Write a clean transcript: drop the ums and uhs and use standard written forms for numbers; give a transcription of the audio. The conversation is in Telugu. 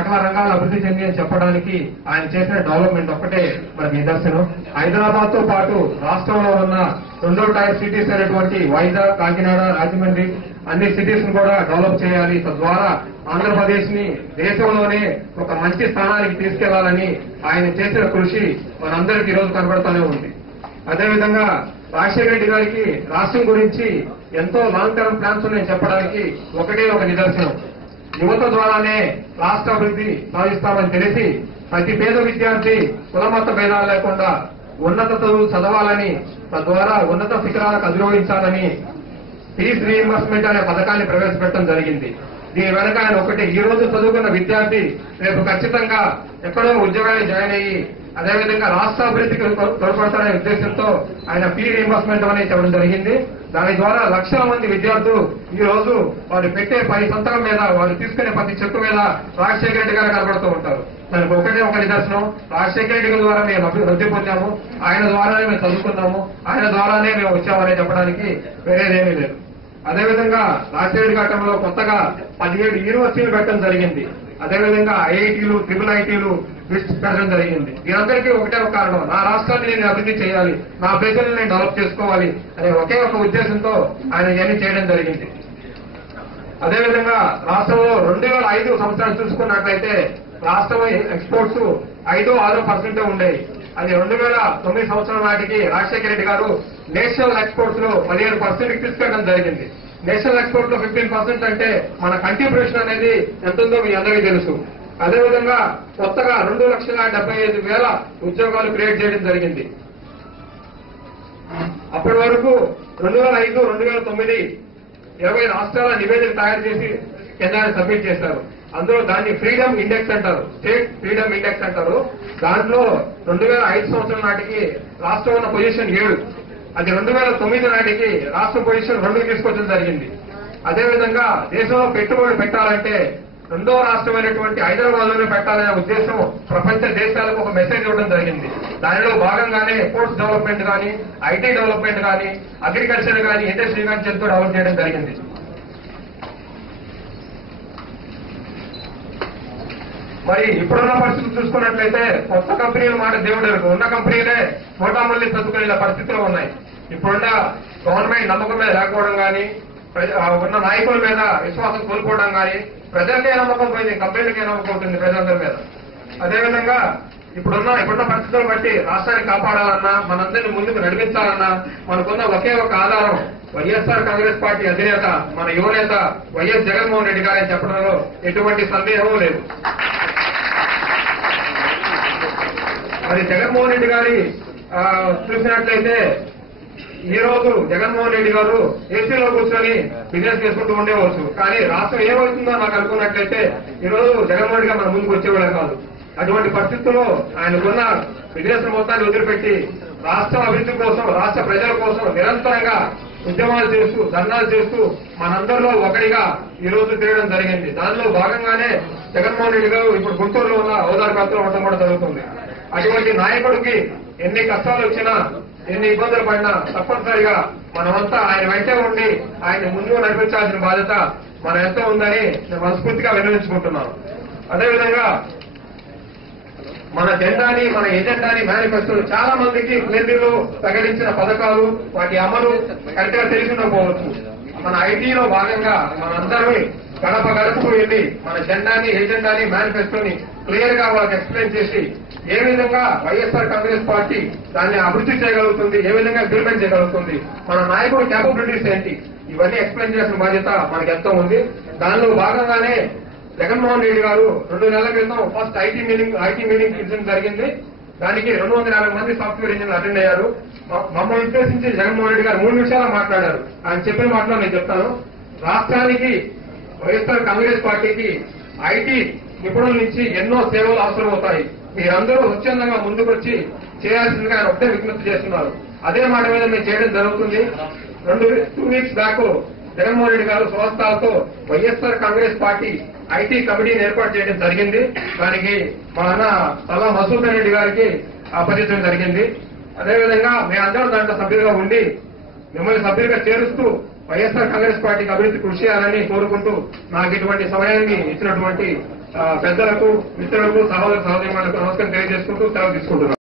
సకల రంగాలు అభివృద్ధి చెంది అని చెప్పడానికి ఆయన చేసిన డెవలప్మెంట్ ఒక్కటే మనకి నిదర్శనం. హైదరాబాద్ తో పాటు రాష్ట్రంలో ఉన్న 2వ టైర్ సిటీస్ అయినటువంటి వైజాగ్, కాకినాడ, రాజమండ్రి అన్ని సిటీస్ ను కూడా డెవలప్ చేయాలి. తద్వారా ఆంధ్రప్రదేశ్ ని దేశంలోనే ఒక మంచి స్థానానికి తీసుకెళ్లాలని ఆయన చేసిన కృషి మనందరికీ ఈ రోజు కనబడుతూనే ఉంది. అదేవిధంగా రాజశేఖర రెడ్డి గారికి రాష్ట్రం గురించి ఎంతో లాంగ్ టర్మ్ ప్లాన్స్ ఉన్నాయని చెప్పడానికి ఒకటే ఒక నిదర్శనం. యువత ద్వారానే రాష్ట్ర అభివృద్ధి సాధిస్తామని తెలిసి ప్రతి పేద విద్యార్థి కులమత భేదాలు లేకుండా ఉన్నత చదువు చదవాలని, తద్వారా ఉన్నత శిఖరాలకు అధిరోహించాలని ఫీజు రీయింబర్స్మెంట్ అనే పథకాన్ని ప్రవేశపెట్టడం జరిగింది. దీని వెనక ఆయన ఒకటి, ఈ రోజు చదువుకున్న విద్యార్థి రేపు ఖచ్చితంగా ఎక్కడో ఉద్యోగాన్ని జాయిన్ అయ్యి అదేవిధంగా రాష్ట్ర అభివృద్ధికి తోడ్పడతారనే ఉద్దేశంతో ఆయన ఫీ రీయింబర్స్మెంట్ అనేది చెప్పడం జరిగింది. దాని ద్వారా లక్షల మంది విద్యార్థులు ఈ రోజు వారు పెట్టే పని సంతకం మీద, వారు తీసుకునే ప్రతి చెక్కు మీద రాజశేఖర రెడ్డి గారు కనబడుతూ ఉంటారు. దానికి ఒకటే ఒక నిదర్శనం, రాజశేఖర రెడ్డి గారి ద్వారా మేము అభివృద్ధి పొందాము, ఆయన ద్వారానే మేము చదువుకున్నాము, ఆయన ద్వారానే మేము వచ్చామని చెప్పడానికి వేరేదేమీ లేదు. అదేవిధంగా రాజశేఖర రెడ్డి ఘట్టంలో కొత్తగా 17 యూనివర్సిటీలు పెట్టడం జరిగింది. అదేవిధంగా ఐఐటీలు, ట్రిపుల్ ఐటీలు పెట్టడం జరిగింది. దీనందరికీ ఒకటే ఒక కారణం, నా రాష్ట్రాన్ని నేను అభివృద్ధి చేయాలి, నా ప్రజలను నేను డెవలప్ చేసుకోవాలి అనే ఒకే ఒక ఉద్దేశంతో ఆయన ఇవన్నీ చేయడం జరిగింది. అదేవిధంగా రాష్ట్రంలో 2005 సంవత్సరాలు చూసుకున్నట్లయితే రాష్ట్రం ఎక్స్పోర్ట్స్ 5-6% ఉండేవి. అది 2009 సంవత్సరం నాటికి రాజశేఖర రెడ్డి గారు నేషనల్ ఎక్స్పోర్ట్స్ లో 17% తీసుకెళ్ళడం జరిగింది. నేషనల్ ఎక్స్పోర్ట్ లో 15% అంటే మన కంట్రిబ్యూషన్ అనేది ఎంత ఉందో మీ అందరికీ తెలుసు. అదేవిధంగా కొత్తగా 2,75,000 ఉద్యోగాలు క్రియేట్ చేయడం జరిగింది. అప్పటి వరకు 2005, 2009 20 రాష్ట్రాల నివేదిక తయారు చేసి కేంద్రానికి సబ్మిట్ చేశారు. అందులో దాన్ని ఫ్రీడమ్ ఇండెక్స్ అంటారు, స్టేట్ ఫ్రీడమ్ ఇండెక్స్ అంటారు. దాంట్లో 2005 సంవత్సరం నాటికి రాష్ట్రం ఉన్న పొజిషన్ 7, అది 2009 నాటికి రాష్ట్ర పొజిషన్ 2 తీసుకొచ్చడం జరిగింది. అదేవిధంగా దేశంలో పెట్టుబడి పెట్టాలంటే 2వ రాష్ట్రమైనటువంటి హైదరాబాద్ లోనే పెట్టాలనే ఉద్దేశం ప్రపంచ దేశాలకు ఒక మెసేజ్ ఇవ్వడం జరిగింది. దానిలో భాగంగానే పోర్ట్స్ డెవలప్మెంట్ కానీ, ఐటీ డెవలప్మెంట్ కానీ, అగ్రికల్చర్ కానీ, ఇండస్ట్రీ కానీ ఎంతో డెవలప్ చేయడం జరిగింది. మరి ఇప్పుడున్న పరిస్థితులు చూసుకున్నట్లయితే కొత్త కంపెనీల మాట దేవుడు, ఉన్న కంపెనీలే మోటామల్లి చదువుకునే పరిస్థితులు ఉన్నాయి. ఇప్పుడున్న గవర్నమెంట్ నమ్మకం మీద లేకపోవడం కానీ, ఉన్న నాయకుల మీద విశ్వాసం కోల్పోవడం కానీ, ప్రజలకే నమ్మకం పోయింది, కంపెనీలకే నమ్మకం ఉంటుంది ప్రజలందరి మీద. అదేవిధంగా ఇప్పుడున్న పరిస్థితులను బట్టి రాష్ట్రాన్ని కాపాడాలన్నా, మనందరినీ ముందుకు నడిపించాలన్నా మనకున్న ఒకే ఒక ఆధారం వైఎస్ఆర్ కాంగ్రెస్ పార్టీ అధినేత, మన యువనేత వైఎస్ జగన్మోహన్ రెడ్డి గారని చెప్పడంలో ఎటువంటి సందేహం లేదు. మరి జగన్మోహన్ రెడ్డి గారి చూసినట్లయితే ఈ రోజు జగన్మోహన్ రెడ్డి గారు ఏసీలో కూర్చొని బిజినెస్ చేసుకుంటూ ఉండేవచ్చు. కానీ రాష్ట్రం ఏమవుతుందో నాకు అనుకున్నట్లయితే ఈ రోజు జగన్మోహన్ రెడ్డి గారు మన ముందుకు వచ్చేవాళ్ళే కాదు. అటువంటి పరిస్థితుల్లో ఆయనకున్న బిజినెస్ మొత్తాన్ని వదిలిపెట్టి రాష్ట్ర అభివృద్ధి కోసం, రాష్ట్ర ప్రజల కోసం నిరంతరంగా ఉద్యమాలు చేస్తూ, ధర్నాలు చేస్తూ మనందరిలో ఒకటిగా ఈ రోజు తిరగడం జరిగింది. దానిలో భాగంగానే జగన్మోహన్ రెడ్డి గారు ఇప్పుడు గుంటూరులో ఉన్న అవతారకర్తలు ఉండటం కూడా జరుగుతుంది. అటువంటి నాయకుడికి ఎన్ని కష్టాలు వచ్చినా, ఎన్ని ఇబ్బందులు పడినా తప్పనిసరిగా మనమంతా ఆయన వెంటే ఉండి ఆయన ముందుకు నడిపించాల్సిన బాధ్యత మన ఎంతో ఉందని నేను మనస్ఫూర్తిగా విన్నవించుకుంటున్నాను. అదేవిధంగా మన జెండాని, మన ఎజెండాని, మేనిఫెస్టోలు చాలా మందికి ఢిల్లీలో ప్రకటించిన పథకాలు, వాటి అమలు కరెక్ట్ గా తెలిసి ఉండకపోవచ్చు. మన ఐటీలో భాగంగా మనందరూ గడప గడపకు వెళ్లి మన జెండాని, ఎజెండాని, మేనిఫెస్టోని క్లియర్ గా వాళ్ళకి ఎక్స్ప్లెయిన్ చేసి ఏ విధంగా వైఎస్ఆర్ కాంగ్రెస్ పార్టీ దాన్ని అభివృద్ధి చేయగలుగుతుంది, ఏ విధంగా ఇంప్లిమెంట్ చేయగలుగుతుంది, మన నాయకుడు క్యాపబిలిటీస్ ఏంటి, ఇవన్నీ ఎక్స్ప్లెయిన్ చేసిన బాధ్యత మనకి ఎంతో ఉంది. దానిలో భాగంగానే జగన్మోహన్ రెడ్డి గారు 2 నెలల క్రితం ఫస్ట్ ఐటీ మీటింగ్ పిలిచడం జరిగింది. దానికి 250 మంది సాఫ్ట్వేర్ ఇంజనీర్లు అటెండ్ అయ్యారు. మమ్మల్ని ఉద్దేశించి జగన్మోహన్ రెడ్డి గారు 3 నిమిషాలు మాట్లాడారు. ఆయన చెప్పిన మాటలో నేను చెప్తాను. రాష్ట్రానికి, వైఎస్ఆర్ కాంగ్రెస్ పార్టీకి ఐటీ నిపుణుల నుంచి ఎన్నో సేవలు అవసరమవుతాయి. మీరందరూ స్వచ్ఛందంగా ముందుకు వచ్చి చేయాల్సిందిగా ఆయన ఒకటే విజ్ఞప్తి చేస్తున్నారు. అదే మాట మీద మేము చేయడం జరుగుతుంది. 2 వీక్స్ బ్యాక్ జగన్మోహన్ రెడ్డి గారు స్వస్థాలతో వైఎస్ఆర్ కాంగ్రెస్ పార్టీ ఐటీ కమిటీని ఏర్పాటు చేయడం జరిగింది. దానికి మా అన్న తలా మసూద్ రెడ్డి గారికి అప్పగించడం జరిగింది. అదేవిధంగా మేమందరం దాంట్లో సభ్యులుగా ఉండి మిమ్మల్ని సభ్యులుగా చేరుస్తూ వైఎస్ఆర్ కాంగ్రెస్ పార్టీకి అభివృద్ధి కృషి చేయాలని కోరుకుంటూ నాకు ఇటువంటి సమయాన్ని ఇచ్చినటువంటి పెద్దలకు మిత్రులకు సహోదరులకు నమస్కారం తెలియజేసుకుంటూ సెలవు తీసుకుంటున్నాను.